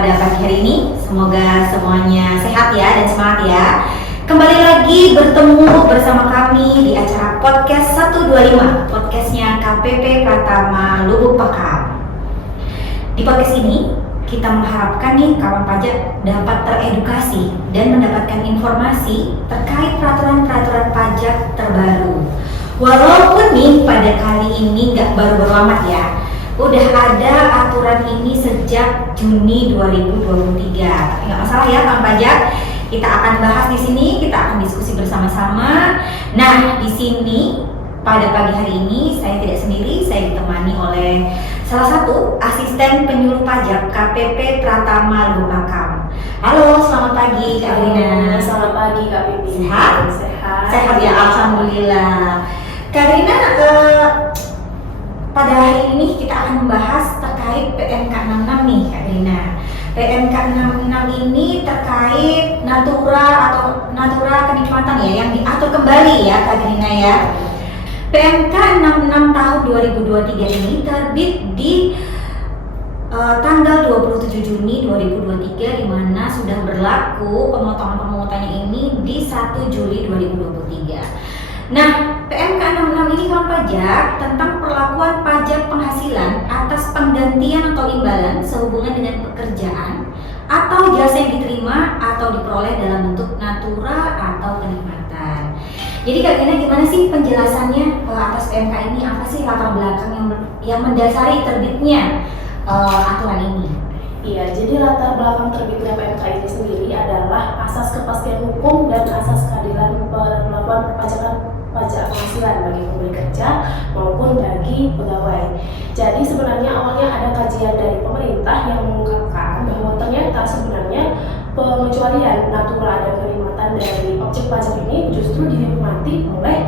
pada pagi hari ini. Semoga semuanya sehat ya dan semangat ya. Kembali lagi bertemu bersama kami di acara Podcast 125, podcastnya KPP Pratama Lubuk Pakam. Di podcast ini kita mengharapkan nih kawan pajak dapat teredukasi dan mendapatkan informasi terkait peraturan-peraturan pajak terbaru. Walaupun nih pada kali ini nggak baru-baru amat ya, udah ada aturan ini sejak Juni 2023. Tapi nggak masalah ya kawan pajak, kita akan bahas di sini, kita akan diskusi bersama-sama. Nah, di sini pada pagi hari ini saya tidak sendiri, saya ditemani oleh salah satu asisten penyuluh pajak KPP Pratama Lubuk Pakam. Halo, selamat pagi Kak Rina. Selamat pagi Kak Pipi. Sehat? Sehat ya, alhamdulillah. Kak Rina, pada hari ini kita akan membahas terkait PMK 66 nih Kak Rina. PMK 66 ini terkait natura kenikmatan ya, yang diatur kembali ya Kak Rina ya. PMK 66 tahun 2023 ini terbit di tanggal 27 Juni 2023, di mana sudah berlaku pemotongan-pemotongannya ini di 1 Juli 2023. Nah, PMK 66 ini kawan pajak tentang perlakuan pajak penghasilan atas penggantian atau imbalan sehubungan dengan pekerjaan atau jasa yang diterima atau diperoleh dalam bentuk natura atau kenikmatan. Jadi Kak Gina, gimana sih penjelasannya atas PMK ini? Apa sih latar belakang yang mendasari terbitnya aturan ini? Iya, jadi latar belakang terbitnya PMK ini sendiri adalah asas kepastian hukum dan asas keadilan perlakuan perpajakan pajak penghasilan bagi pemberi kerja maupun bagi pegawai. Jadi sebenarnya awalnya ada kajian dari pemerintah yang mengungkapkan bahwa ternyata sebenarnya pengecualian natura dan kenikmatan dari objek pajak ini justru dinikmati oleh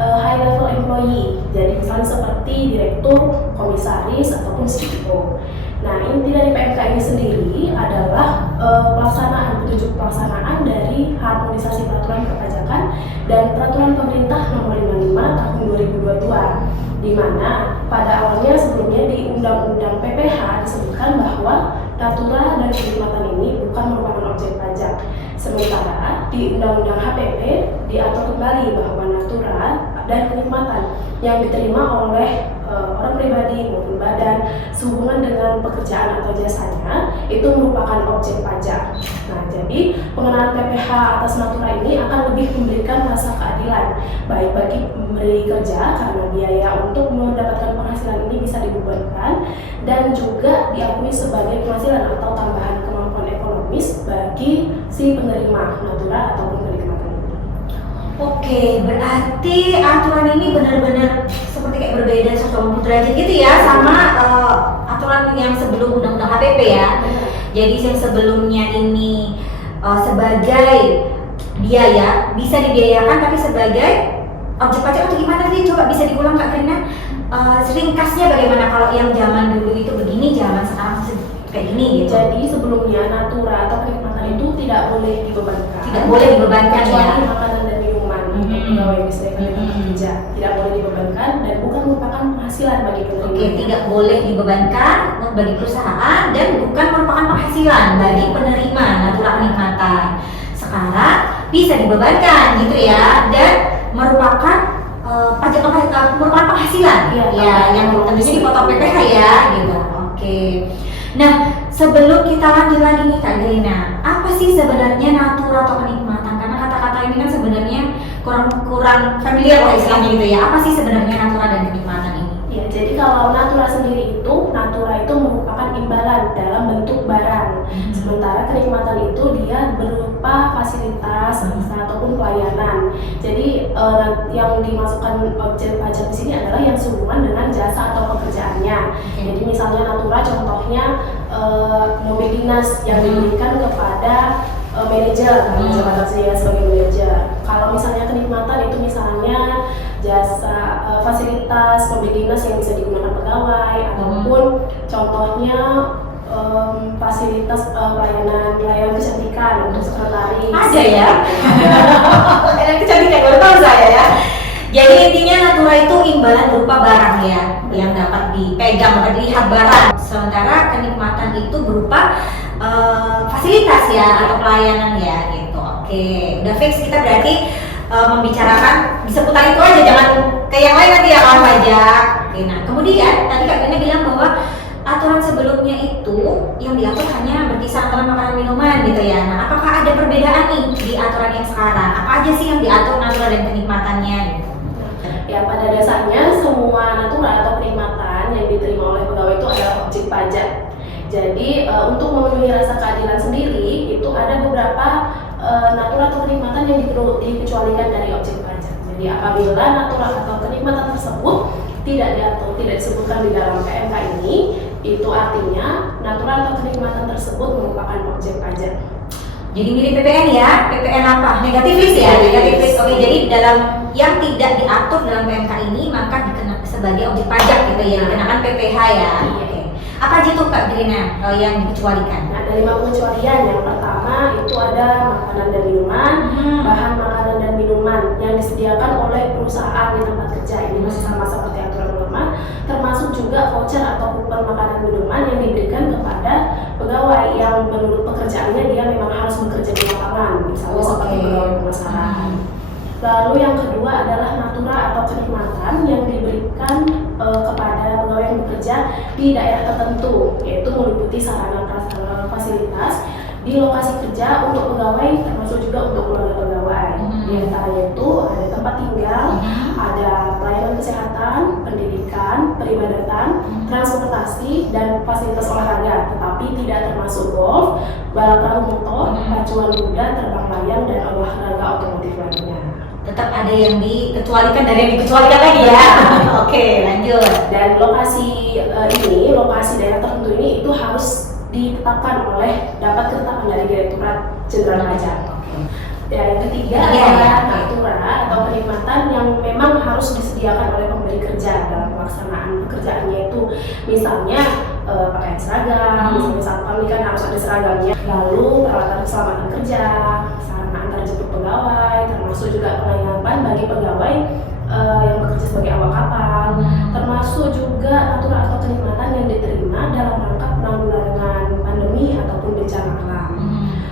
high level employee. Jadi misalnya seperti direktur, komisaris ataupun CEO. Nah, inti dari PMK ini sendiri adalah petunjuk pelaksanaan dari harmonisasi peraturan perpajakan dan peraturan pemerintah nomor 55 tahun 2022, di mana pada awalnya sebelumnya di Undang-Undang PPH disebutkan bahwa natura dan kenikmatan ini bukan merupakan objek pajak. Sementara di Undang-Undang HPP diatur kembali bahwa natura dan kenikmatan yang diterima oleh orang pribadi maupun badan sehubungan dengan pekerjaan atau jasanya itu merupakan objek pajak. Nah, jadi pengenaan PPH atas natura ini akan lebih memberikan rasa keadilan baik bagi pemberi kerja karena biaya untuk mendapatkan penghasilan ini bisa dibebankan dan juga diakui sebagai penghasilan atau tambahan kemampuan ekonomis bagi si penerima natura ataupun kenikmatan ini. Oke, berarti aturan ini benar-benar seperti kayak berbeda 180 derajat gitu ya sama aturan yang sebelum Undang-Undang HPP ya. Jadi yang sebelumnya ini sebagai biaya bisa dibiayakan tapi sebagai objek pajak atau gimana sih? Coba bisa diulang Kak Rina. Ringkasnya bagaimana kalau yang zaman dulu itu begini, zaman sekarang kayak gini gitu. Jadi sebelumnya natura atau kenikmatan itu tidak boleh dibebankan. Tidak boleh dibebankan kecuali ya. makanan dan minuman untuk pegawai misalnya kerja tidak boleh dibebankan dan bukan merupakan penghasilan bagi penerima. Oke, tidak boleh dibebankan bagi perusahaan dan bukan merupakan penghasilan bagi penerima natura kenikmatan. Sekarang bisa dibebankan gitu ya dan merupakan merupakan penghasilan ya yang tentunya dipotong PPH ya gitu. Oke. Nah, sebelum kita lanjut lagi nih Kak Grina, apa sih sebenarnya natura atau kenikmatan? Karena kata-kata ini kan sebenarnya kurang familiar lah istilahnya gitu ya. Apa sih sebenarnya natura dan kenikmatan ini? Ya, jadi kalau natura sendiri itu, natura itu merupakan imbalan dalam bentuk barang. Sementara kenikmatan itu dia berupa fasilitas ataupun pelayanan. Jadi yang dimasukkan objek pajak di sini adalah yang sehubungan dengan jasa atau pekerjaannya. Jadi misalnya natura contohnya mobil dinas yang diberikan kepada manajer, jabatan saya sebagai manajer. Kalau misalnya kenikmatan itu misalnya jasa fasilitas mobil dinas yang bisa digunakan pegawai ataupun contohnya fasilitas pelayanan kecantikan untuk sekretaris. Ada ya? Pelayanan kecantikan, baru tahu saya ya. Jadi intinya natura itu imbalan berupa barang ya, yang dapat dipegang atau dilihat barang. Sementara kenikmatan itu berupa fasilitas ya atau pelayanan ya gitu. Oke, udah fix kita berarti membicarakan di seputar itu aja, jangan kayak yang lain nanti ya kawan pajak. Oke, nah kemudian tadi Kak Gina bilang bahwa aturan sebelumnya itu yang diatur hanya berkisar antara makanan minuman gitu ya. Nah, apakah ada perbedaan nih di aturan yang sekarang? Apa aja sih yang diatur natura dan kenikmatannya gitu? Ya, pada dasarnya semua natura atau kenikmatan yang diterima oleh pegawai itu adalah objek pajak. Jadi untuk memenuhi rasa keadilan sendiri itu ada beberapa natura atau kenikmatan yang dikecualikan dari objek pajak. Jadi apabila natura atau kenikmatan tersebut tidak diatur, tidak disebutkan di dalam PMK ini, itu artinya natura atau kenikmatan tersebut merupakan objek pajak. Jadi mirip PPN ya, PPN apa? Negatif list ya, negatif list. Oke, jadi dalam yang tidak diatur dalam PMK ini maka dikenakan sebagai objek pajak gitu ya, dikenakan PPH ya. Oke. Apa aja tuh Kak Gina yang dikecualikan? Ada 5 pengecualian. Yang pertama itu ada makanan dan minuman, bahan makanan dan minuman yang disediakan oleh perusahaan di tempat kerja. Ini masih sama seperti aturan lama, termasuk juga voucher atau kupon makanan minuman yang diberikan kepada pegawai yang menurut pekerjaannya dia memang harus bekerja di lapangan, misalnya seperti pegawai pemasaran. Lalu yang kedua adalah natura atau kenikmatan yang diberikan kepada pegawai yang bekerja di daerah tertentu, yaitu meliputi sarana prasarana fasilitas di lokasi kerja untuk pegawai termasuk juga untuk keluarga pegawai. Di antaranya itu ada tempat tinggal, ada pelayanan kesehatan, pendidikan, peribadatan, transportasi, dan fasilitas olahraga, tetapi tidak termasuk golf, balap perahu motor, pacuan kuda, terbang layang, dan olahraga otomotif lainnya. Tetap ada yang dikecualikan dari yang dikecualikan lagi ya. Oke, lanjut. Dan lokasi lokasi daerah tertentu ini itu harus ditetapkan dapat ketetapan dari Direktorat Jenderal Pajak. Ya, yang ketiga adalah natura atau kenikmatan yang memang harus disediakan oleh pemberi kerja dalam pelaksanaan pekerjaannya itu, misalnya pakaian seragam, misalnya saat pernikahan harus ada seragamnya, lalu peralatan keselamatan kerja, sarana antar jemput pegawai, termasuk juga pelayanan bagi pegawai yang bekerja sebagai awak kapal, termasuk juga natura atau kenikmatan yang diterima dalam rangka penanggulangan pandemi ataupun bencana alam.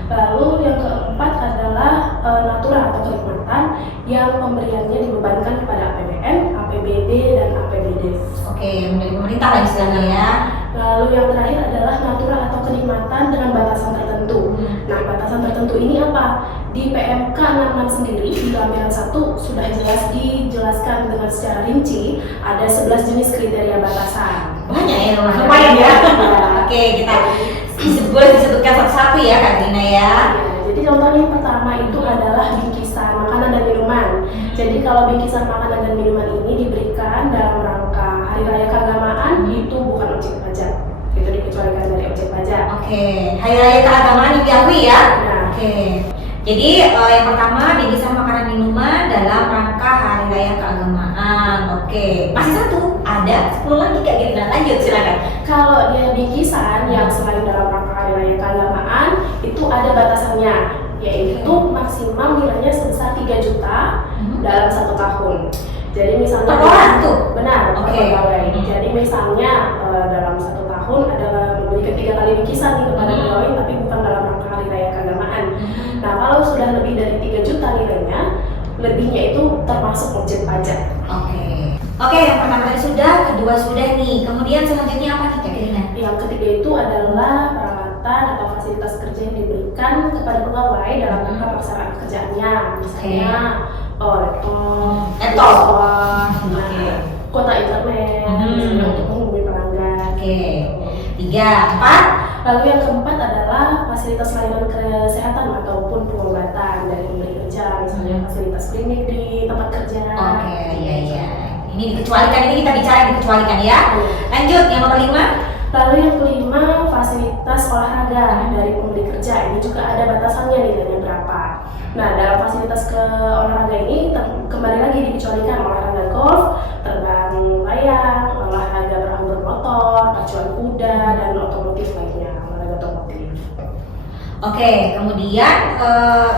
Lalu yang keempat adalah natura atau kenikmatan yang pemberiannya dibebankan kepada APBN, APBD, dan APBD. Oke, dari pemerintah lah istilahnya ya. Lalu yang terakhir adalah natura atau kenikmatan dengan batasan tertentu. Nah, batasan tertentu ini apa? Di PMK 66 sendiri di lampiran 1 sudah jelas dijelaskan dengan secara rinci ada 11 jenis kriteria batasan. Banyak ya, lumayan ya. Oke, kita disebutkan satu-satu ya Kak Gina ya. Jadi contohnya yang pertama itu adalah bingkisan makanan dan minuman. Jadi kalau bingkisan makanan dan minuman ini diberikan dalam rangka hari raya keagamaan, itu bukan objek pajak. Itu dikecualikan dari objek pajak. Oke, hari raya keagamaan yang diakui ya. Nah, Oke. Jadi yang pertama bingkisan makanan minuman dalam rangka hari raya keagamaan. Oke. Masih satu, ada 10 lagi Kak Gina. Lanjut silakan. kalau dia bingkisan yang selain dalam rangka hari raya keagamaan itu ada batasannya, yaitu maksimal nilainya sebesar 3 juta dalam 1 tahun. Jadi misalnya Per orang tuh? Benar, Oke. per pegawai. Jadi misalnya dalam 1 tahun ada memberikan 3 kali bingkisan nih kepada pegawai, tapi bukan dalam rangka hari raya keagamaan. Nah, kalau sudah lebih dari 3 juta nilainya, lebihnya itu termasuk objek pajak. Oke, yang pertama tadi sudah, kedua sudah nih. Kemudian selanjutnya apa nih Kak Gina? Yang ketiga itu adalah peralatan atau fasilitas kerja yang diberikan kepada pegawai dalam rangka pelaksanaan pekerjaannya, misalnya laptop, kuota internet, misalnya untuk menghubungi pelanggan. Oke. 3, 4. Lalu yang keempat adalah fasilitas layanan kesehatan ataupun pengobatan dari pemberi kerja, misalnya fasilitas klinik di tempat kerja. Oke, iya. Ini dikecualikan, ini kita bicara yang dikecualikan ya. Lanjut, yang nomor 5. Lalu yang kelima, fasilitas olahraga dari pemberi kerja. Ini juga ada batasannya nilainya berapa. Nah, dalam fasilitas olahraga ini kembali lagi dikecualikan olahraga golf, terbang layang, olahraga perahu bermotor, pacuan kuda, dan otomotif lainnya, olahraga otomotif. Oke, kemudian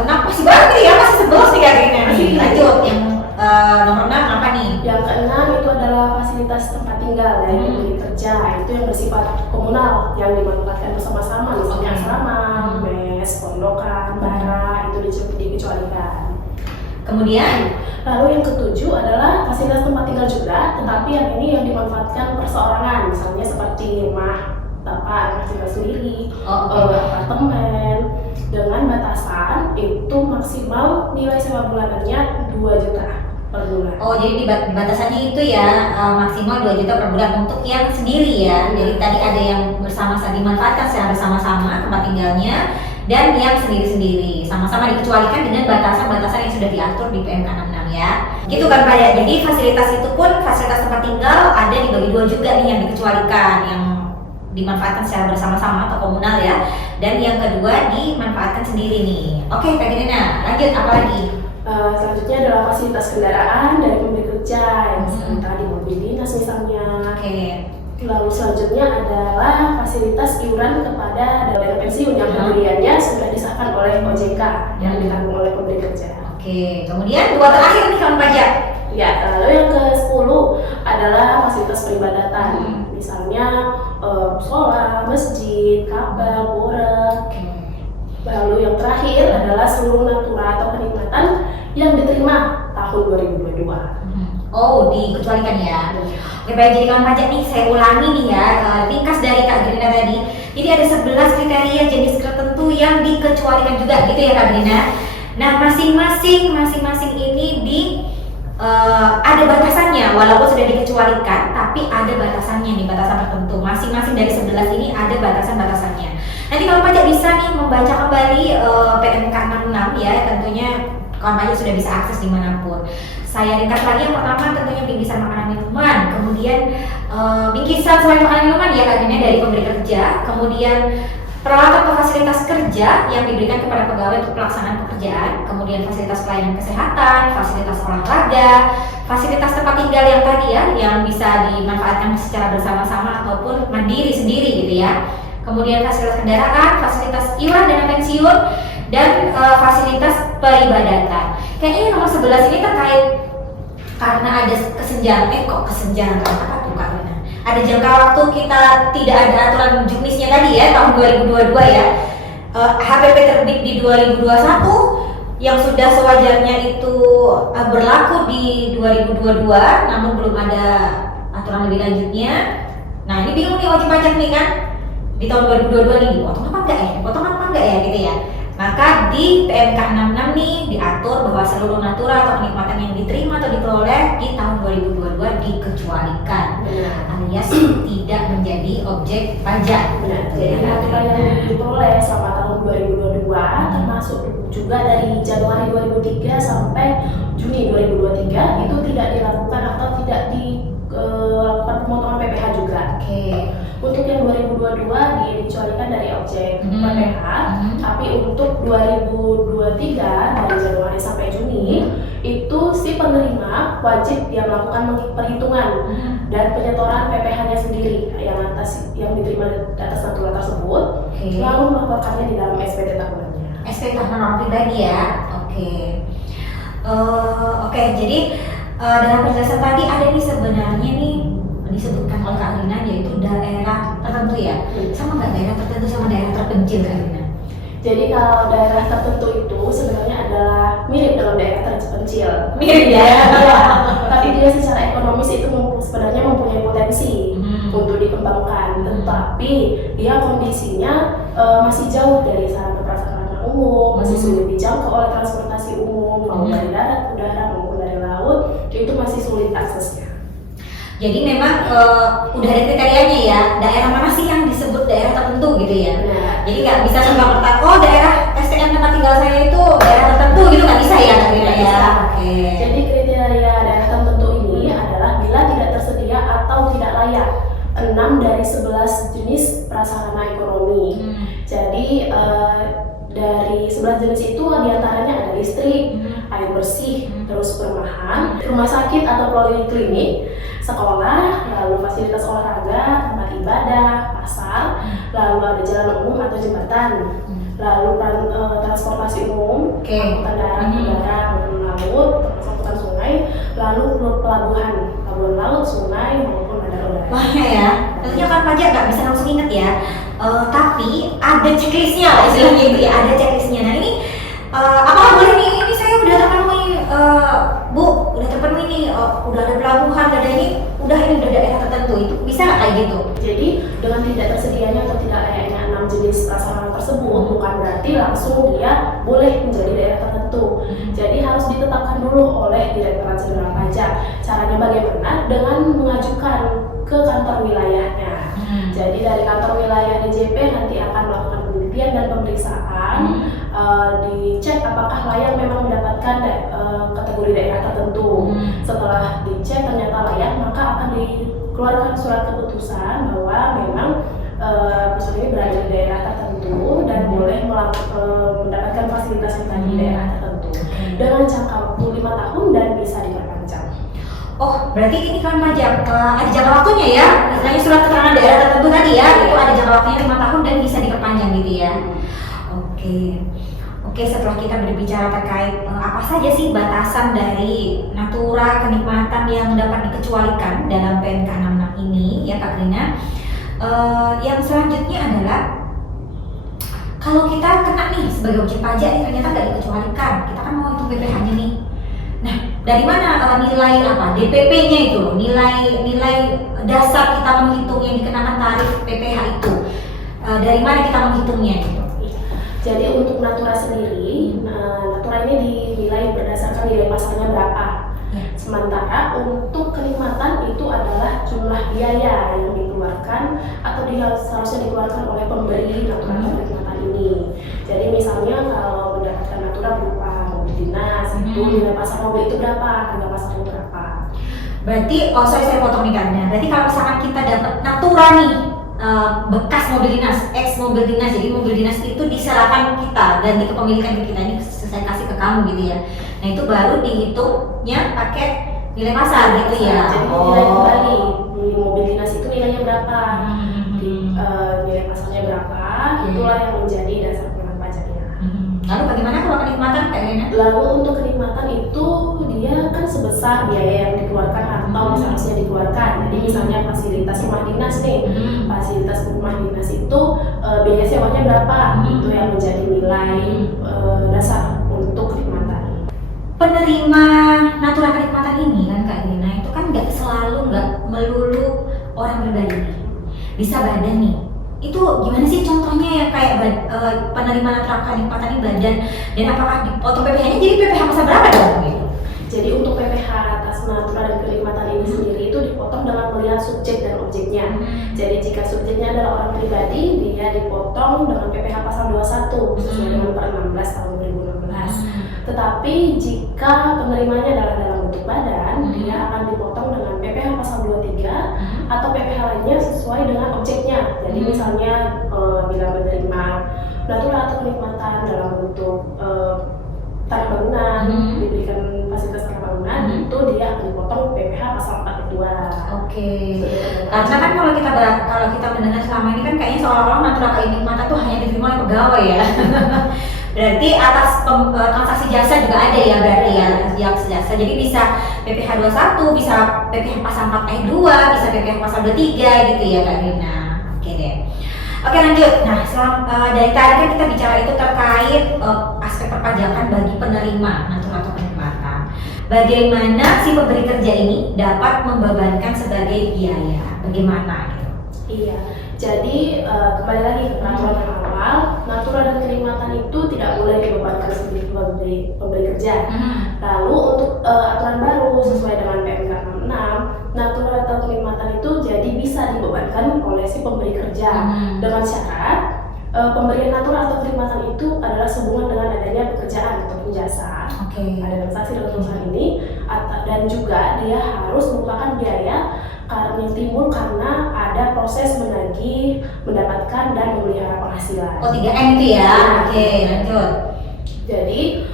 masih banyak nih ya, masih 11 nih Kak Gina. Lanjut, yang nomor 6 apa nih? Yang keenam itu adalah fasilitas tempat tinggal dari pemberi kerja. Itu yang bersifat komunal yang dimanfaatkan bersama-sama, misalnya asrama, mes, pondokan, bara, itu dikecualikan. Kemudian Lalu yang ketujuh adalah fasilitas tempat tinggal juga, tetapi yang ini yang dimanfaatkan perseorangan, misalnya seperti rumah tapak tinggal sendiri, apartemen, dengan batasan itu maksimal nilai sewa bulanannya 2 juta per bulan. oh jadi di batasannya itu ya maksimal 2 juta per bulan untuk yang sendiri ya. Jadi tadi ada yang bersama-sama dimanfaatkan secara bersama-sama tempat tinggalnya, dan yang sendiri-sendiri sama-sama dikecualikan dengan batasan-batasan yang sudah diatur di PMK 66 ya. Gitu kan Pak ya. Jadi fasilitas itu pun, fasilitas tempat tinggal ada dibagi 2 juga nih yang dikecualikan, yang dimanfaatkan secara bersama-sama atau komunal ya, dan yang kedua dimanfaatkan sendiri nih. Oke Kak Grina, lanjut apa lagi? Selanjutnya adalah fasilitas kendaraan dari pemberi kerja yang seperti tadi mobil dinas misalnya. Oke. Lalu selanjutnya adalah fasilitas iuran kepada dana pensiun yang pemberiannya sudah disahkan oleh OJK yang ditanggung oleh pemberi kerja. Oke, kemudian dua terakhir nih kawan pajak. Ya, lalu yang ke-10 adalah fasilitas peribadatan. Misalnya sekolah, masjid, kapel, pura. Lalu yang terakhir adalah seluruh natura atau kenikmatan yang diterima tahun 2022. Oh, dikecualikan ya. Oke, baik, jadi kawan pajak nih saya ulangi nih ya, ringkas dari Kak Grina tadi. Jadi ada 11 kriteria jenis tertentu yang dikecualikan juga gitu ya Kak Grina. Nah, masing-masing ini ada batasannya, walaupun sudah dikecualikan, tapi ada batasannya nih, batasan tertentu. Masing-masing dari 11 ini ada batasan-batasannya. Nanti kalau pajak bisa nih membaca kembali PMK 66 ya, tentunya kawan pajak sudah bisa akses dimanapun. Saya ringkas lagi, yang pertama tentunya bingkisan makanan minuman, kemudian bingkisan selain makanan minuman ya Kak Grina dari pemberi kerja, kemudian peralatan atau fasilitas kerja yang diberikan kepada pegawai untuk pelaksanaan pekerjaan, kemudian fasilitas pelayanan kesehatan, fasilitas olahraga, fasilitas tempat tinggal yang tadi ya, yang bisa dimanfaatkan secara bersama-sama ataupun mandiri sendiri gitu ya. Kemudian fasilitas kendaraan, fasilitas iuran dana pensiun, dan fasilitas peribadatan. Kayaknya nomor 11 ini terkait karena ada kesenjangan, apa tuh Kak Rina? Ada jangka waktu kita tidak ada aturan juknisnya tadi ya, tahun 2022 ya. HPP terbit di 2021 yang sudah sewajarnya itu berlaku di 2022, namun belum ada aturan lebih lanjutnya. Nah ini bingung nih wajib pajak nih kan, di tahun 2022 nih dipotong apa enggak ya gitu ya. Maka di PMK 66 nih diatur bahwa seluruh natura atau kenikmatan yang diterima atau diperoleh di tahun 2022 dikecualikan, alias tidak menjadi objek pajak. Jadi aturan yang diperoleh selama tahun 2022 termasuk juga dari Januari 2003 sampai Juni 2023 itu tidak dilakukan atau tidak dilakukan pemotongan PPh juga. Untuk yang 2022 dikecualikan dari objek PPh, tapi untuk 2023 dari Januari sampai Juni itu si penerima wajib dia melakukan perhitungan dan penyetoran PPh-nya sendiri yang diterima di atas natura tersebut, lalu melaporkannya di dalam SPT tahunannya. SPT tahunan pribadi ya. Oke, jadi dalam penjelasan tadi ada nih sebenarnya nih disebutkan oleh Kak Rina yaitu daerah tertentu ya. Sama nggak daerah tertentu sama daerah terpencil Kak Rina? Jadi kalau daerah tertentu itu sebenarnya adalah mirip dengan daerah terpencil. Mirip ya. Tapi dia secara ekonomis itu sebenarnya mempunyai potensi untuk dikembangkan, tetapi dia kondisinya masih jauh dari sarana prasarana umum, masih sulit dijangkau oleh transportasi umum, mau dari darat, udara maupun dari laut, itu masih sulit aksesnya. Jadi memang udah ada kriterianya ya, daerah mana sih yang disebut daerah tertentu gitu ya. Jadi nggak bisa serta-merta, oh daerah STM tempat tinggal saya itu daerah tertentu gitu, nggak bisa ya Kak Rina ya. Jadi kriteria daerah tertentu ini adalah bila tidak tersedia atau tidak layak 6 dari 11 jenis prasarana ekonomi. Jadi dari 11 jenis itu diantaranya ada listrik, air bersih, terus perumahan, rumah sakit atau poliklinik, sekolah, lalu fasilitas olahraga, tempat ibadah, pasar, lalu ada jalan umum atau jembatan, lalu transportasi umum, angkutan darat, udara, maupun laut, angkutan sungai, sungai, lalu pelabuhan laut, sungai maupun bandara udara. Banyak ya. Tentunya kan pajak nggak bisa langsung inget ya. Tapi ada checklistnya lah istilahnya itu ya. Ada checklistnya. Nah ini apakah boleh nih? Ini saya udah terpenuhi, Bu, udah terpenuhi nih. Udah ada pelabuhan, ada ini, udah daerah tertentu itu bisa nggak kayak gitu? Jadi dengan tidak tersedianya atau tidak layaknya 6 jenis prasarana tersebut bukan berarti langsung dia boleh menjadi daerah tertentu. Jadi harus ditetapkan dulu oleh Direktorat Jenderal Pajak. Caranya bagaimana? Dengan mengajukan ke kantor wilayahnya. Jadi dari kantor wilayah DJP nanti akan melakukan penelitian dan pemeriksaan, dicek apakah layak memang mendapatkan kategori daerah tertentu. Setelah dicek ternyata layak, maka akan dikeluarkan surat keputusan bahwa memang perusahaan ini berada di daerah tertentu dan boleh mendapatkan fasilitas yang tadi di daerah tertentu dengan jangka waktu 5 tahun dan bisa diperpanjang. Oh, berarti ini kan pajak ada jangka waktunya ya? Misalnya surat keterangan daerah tertentu tadi ya, itu ada jangka waktunya 5 tahun dan bisa diperpanjang gitu ya? Oke, setelah kita berbicara terkait apa saja sih batasan dari natura kenikmatan yang dapat dikecualikan dalam PMK 66 ini ya Kak Rina, yang selanjutnya adalah kalau kita kena nih sebagai objek pajak ternyata nggak dikecualikan, kita kan mau hitung PPh-nya nih. Nah, dari mana nilai DPP-nya itu, nilai dasar kita menghitung yang dikenakan tarif PPh itu, dari mana kita menghitungnya gitu? Jadi untuk natura sendiri, natura ini dinilai berdasarkan nilai pasarnya berapa. Sementara untuk kenikmatan itu adalah jumlah biaya yang dikeluarkan atau seharusnya dikeluarkan oleh pemberi natura atau kenikmatan ini. Jadi misalnya kalau mendapatkan natura berupa mobil dinas, itu nilai pasar mobil itu berapa, harga pasarnya berapa. Berarti, saya potong nih Kak Rina. Berarti kalau misalkan kita dapat natura nih, bekas mobil dinas, ex mobil dinas, jadi mobil dinas itu diserahkan kita, ganti kepemilikan kita, ini saya kasih ke kamu gitu ya. Nah itu baru dihitungnya pakai nilai pasar gitu ya. Jadi nilai kembali, mobil dinas itu nilainya berapa, nilai pasarnya berapa, itulah yang menjadi dasar pengenaan pajaknya. Lalu bagaimana kalau kenikmatan Kak Rina? Lalu untuk kenikmatan itu dia kan sebesar biaya yang dikeluarkan atau seharusnya dikeluarkan. Jadi misalnya fasilitas rumah dinas nih, fasilitas rumah dinas itu biaya sewanya berapa, itu yang menjadi nilai dasar untuk kenikmatan. Penerima natura kenikmatan ini kan Kak Rina, itu kan nggak melulu orang pribadi nih, bisa badan nih. Itu gimana sih contohnya yang kayak penerima natura kenikmatan ini badan, dan apakah dipotong PPh-nya, jadi PPh pasal berapa dong gitu? Jadi untuk PPh atas natura dan kenikmatan ini sendiri itu dipotong dengan melihat subjek dan objeknya. Jadi jika subjeknya adalah orang pribadi, dia dipotong dengan PPh pasal 21 sesuai dengan Per 16 tahun 2016. Tetapi jika penerimanya adalah dalam bentuk badan, dia akan dipotong dengan PPh pasal 23 atau PPh lainnya sesuai dengan objeknya. Jadi misalnya bila menerima natura atau kenikmatan dalam bentuk tanah bangunan, diberikan fasilitas tanah bangunan, itu dia akan dipotong PPh pasal 42. Oke. Karena kan kalau kita mendengar selama ini kan kayaknya seolah-olah natura kenikmatan tuh hanya diterima oleh pegawai ya. Berarti atas transaksi jasa juga ada ya, berarti ya transaksi jasa. Jadi bisa PPh 21, bisa PPh pasal 4 2, bisa PPh pasal 23 gitu ya Kak Rina. Oke deh. Oke lanjut. Nah, dari tadi kan kita bicara itu terkait aspek perpajakan bagi penerima natura atau kenikmatan. Bagaimana si pemberi kerja ini dapat membebankan sebagai biaya? Bagaimana gitu? Iya. Jadi kembali lagi ke peraturan yang awal, natura dan kenikmatan itu tidak boleh dibebankan sebagai pemberi kerja. Lalu untuk aturan baru sesuai dengan PMK 66, natura atau kenikmatan itu jadi bisa dibebankan oleh si pemberi kerja dengan syarat pemberian natura atau kenikmatan itu adalah sehubungan dengan adanya pekerjaan ataupun jasa. Ada transaksi dalam perusahaan ini, dan juga dia harus merupakan biaya yang timbul karena ada proses menagih, mendapatkan dan memelihara penghasilan. 3M itu ya. Oke, lanjut. Jadi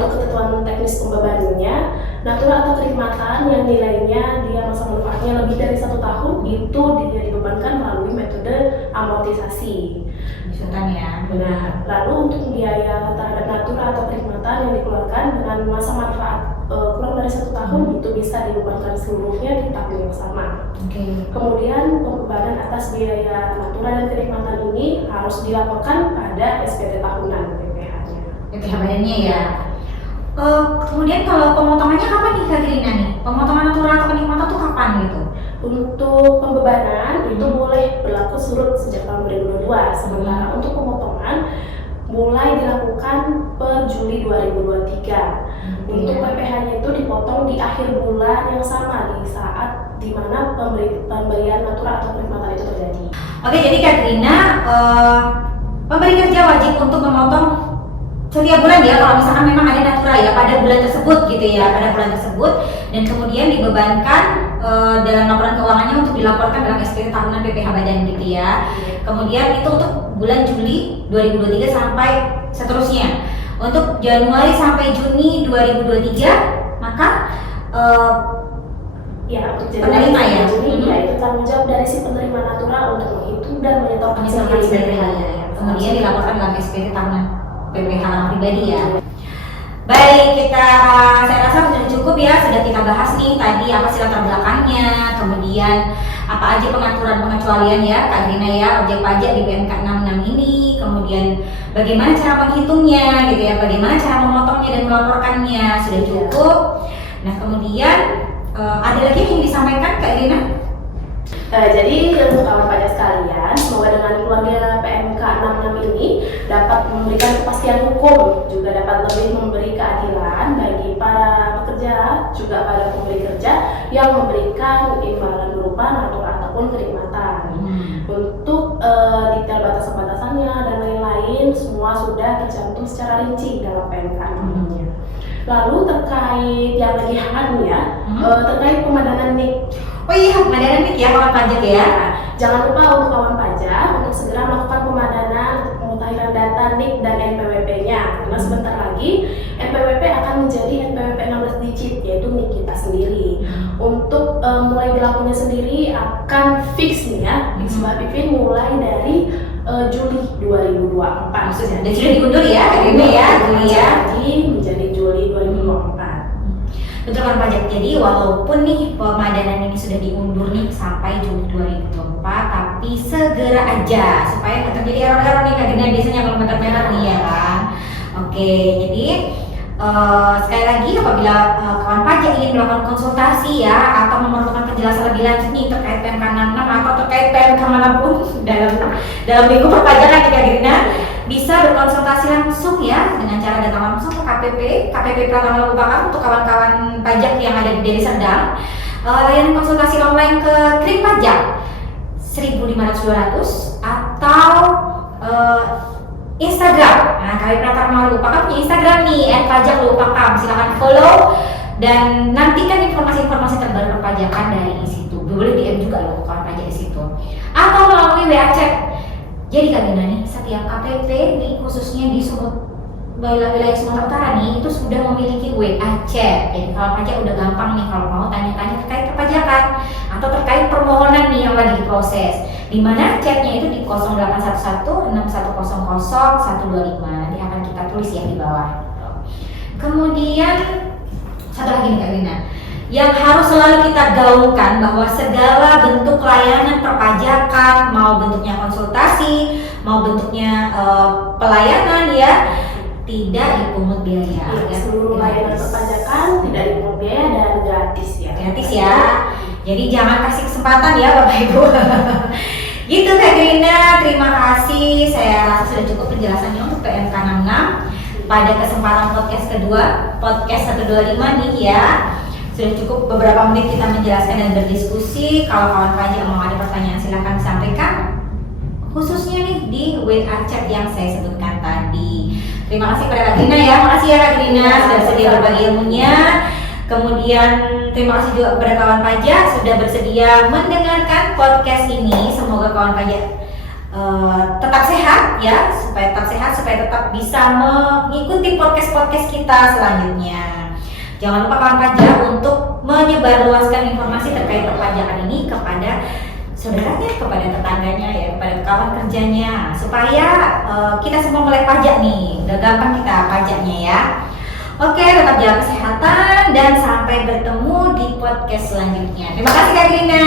untuk ketentuan teknis pembebanannya, natura atau kenikmatan yang nilainya dia masa manfaatnya lebih dari 1 tahun itu dia dibebankan melalui metode amortisasi. Ya. Benar. Lalu untuk biaya terhadap natura atau kenikmatan yang dikeluarkan dengan masa manfaat kurang dari 1 tahun itu bisa dibebankan seluruhnya di tahun yang sama. Kemudian pembebanan atas biaya natura dan kenikmatan ini harus dilaporkan pada SPT tahunan PPh-nya. PPh badannya ya. Kemudian kalau pemotongannya kapan nih Kak Grina nih? Pemotongan natura atau kenikmatan tuh kapan gitu? Untuk pembebanan itu boleh berlaku surut sejak tahun 2022. Sementara untuk pemotongan mulai dilakukan per Juli 2023. Untuk PPh-nya itu dipotong di akhir bulan yang sama di saat dimana pemberian natura atau kenikmatan itu terjadi. Oke, jadi Kak Grina, pemberi kerja wajib untuk memotong setiap bulan ya kalau misalkan memang ada natura ya pada bulan tersebut gitu ya, pada bulan tersebut, dan kemudian dibebankan dalam laporan keuangannya untuk dilaporkan dalam SPT tahunan PPh badan gitu ya. Kemudian itu untuk bulan Juli 2023 sampai seterusnya. Untuk Januari sampai Juni 2023 maka untuk penerima ya. Juni ya itu tanggung jawab dari si penerima natura untuk menghitung dan menyetorkan SPT ya. Kemudian dilaporkan dalam SPT tahunan PPh pribadi ya. Baik, saya rasa sudah cukup ya, sudah kita bahas nih tadi apa sih latar belakangnya, kemudian apa aja pengaturan pengecualian ya Kak Grina ya, objek pajak di PMK 66 ini, kemudian bagaimana cara menghitungnya gitu ya, bagaimana cara memotongnya dan melaporkannya, sudah cukup. Nah kemudian ada lagi yang ingin disampaikan Kak Grina? Jadi untuk kawan pajak sekalian, semoga dengan keluarga PMK 66 ini dapat memberikan kepastian hukum, juga dapat lebih memberi keadilan bagi para pekerja, juga pada pemberi kerja yang memberikan imbalan berupa natura ataupun kenikmatan. Untuk detail batasan-batasannya dan lain-lain semua sudah tercantum secara rinci dalam PMK 66-nya. Lalu terkait yang lagi hangat nih ya, terkait pemadanan NIK. Oh iya, pemadanan NIK ya kawan pajak ya. Jangan lupa untuk kawan pajak untuk segera melakukan pemadanan untuk pemutahiran data NIK dan NPWP-nya. Karena sebentar lagi NPWP akan menjadi NPWP 16 digit yaitu NIK kita sendiri. Untuk mulai berlakunya sendiri akan fix nih ya, fix Mbak Pipin mulai dari Juli 2024. Maksudnya dan sudah diundur ya ini ya, Juli ya. Jadi menjadi Juli 2024. Betul kan pajak. Jadi walaupun nih pemadanan ini sudah diundur nih sampai Juli 2024, tapi segera aja supaya nggak terjadi error-error nih Kak Grina, biasanya kalau mata merah nih ya kan. Oke, jadi sekali lagi apabila kawan pajak ingin melakukan konsultasi ya atau memerlukan penjelasan lebih lanjut nih terkait PMK 66 atau terkait PMK manapun dalam lingkup perpajakan nih Kak Grina, bisa berkonsultasi langsung ya dengan cara datang langsung ke KPP Pratama Lubakam untuk kawan-kawan pajak yang ada di Deli Serdang. Layanan konsultasi online ke Krim Pajak 1.500-200 atau Instagram. Nah, KPP Pratama Lubakam punya Instagram nih @pajak_lubakam. Silakan follow dan nantikan informasi-informasi terbaru perpajakan dari situ. Boleh DM juga loh kawan pajak di situ. Atau melalui WA chat. Jadi Kak Grina nih, setiap KPP nih khususnya di wilayah Sumatera Utara nih itu sudah memiliki WA chat. Jadi kalau pajak udah gampang nih kalau mau tanya-tanya terkait perpajakan atau terkait permohonan nih yang lagi diproses. Di mana chatnya itu di 081161000125. Nanti akan kita tulis ya di bawah. Kemudian satu lagi nih Kak Grina, yang harus selalu kita gaungkan bahwa segala bentuk layanan perpajakan, mau bentuknya konsultasi, mau bentuknya pelayanan ya, tidak dipungut biaya. Seluruh layanan perpajakan tidak dipungut biaya dan gratis ya. Gratis ya. Jadi jangan kasih kesempatan ya Bapak Ibu. Gitu Kak Grina, terima kasih. Saya rasa sudah cukup penjelasannya untuk PMK 66 pada kesempatan podcast kedua, podcast 125 nih ya. Sudah cukup beberapa menit kita menjelaskan dan berdiskusi. Kalau kawan pajak mau ada pertanyaan silahkan disampaikan, khususnya nih di WA chat yang saya sebutkan tadi. Terima kasih kepada Kak Grina ya, makasih ya Kak Grina sudah bersedia berbagi ilmunya. Kemudian terima kasih juga kepada kawan pajak sudah bersedia mendengarkan podcast ini. Semoga kawan pajak tetap sehat ya, supaya tetap bisa mengikuti podcast kita selanjutnya. Jangan lupa kawan pajak untuk menyebarluaskan informasi terkait perpajakan ini kepada saudaranya, kepada tetangganya ya, kepada kawan kerjanya, supaya kita semua melek pajak nih, udah gampang kita pajaknya ya. Oke, tetap jaga kesehatan dan sampai bertemu di podcast selanjutnya. Terima kasih Kak Grina.